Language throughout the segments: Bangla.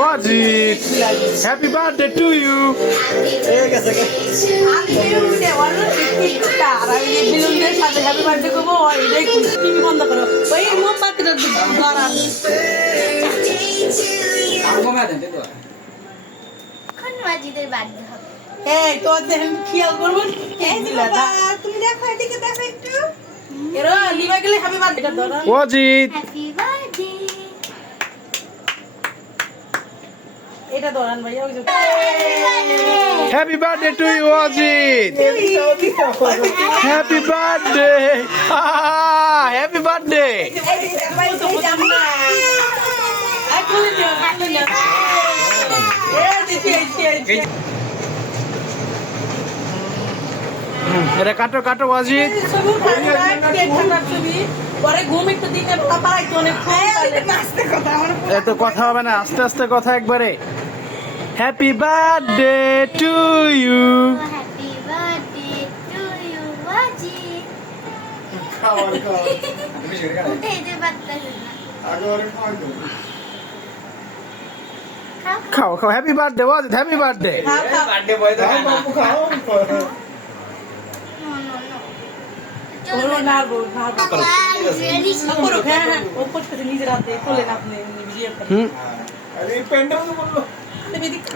Wajid, happy birthday to you. এই তো দেখেন খেয়াল করবেন তুমি দেখো এদিকে দেখো একটু এরা লিবা গেলে হ্যাপি বার্থডে ধরো Wajid, হ্যাপি বার্থডে এটা ধরান ভাইয়া ওই যে happy birthday to you, Wajid. Happy birthday. Happy birthday. এটা কাটো কাটো ওয়াজিদ। পরে ঘুম একটু দিনে পাড়াইতে অনেক এত কথা হবে না, আস্তে আস্তে কথা একবারে। Happy birthday to you. Happy birthday to you বাজি উঠে যেতে পারতেছেন না খাও খাও, happy birthday Wajid, happy birthday.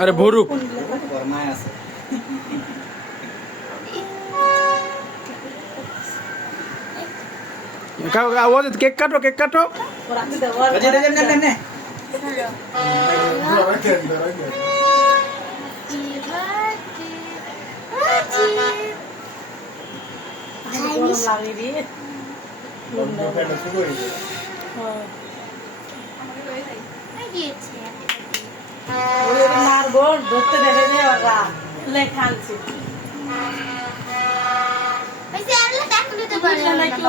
আরে ভরুক। খাও খাও, ওয়াজিদ কেক কাটো, কেক কাটো। ধরতে দেখে যে ওরা লেখা আনছে আল্লাহ ডাকলে তো পারে নাকি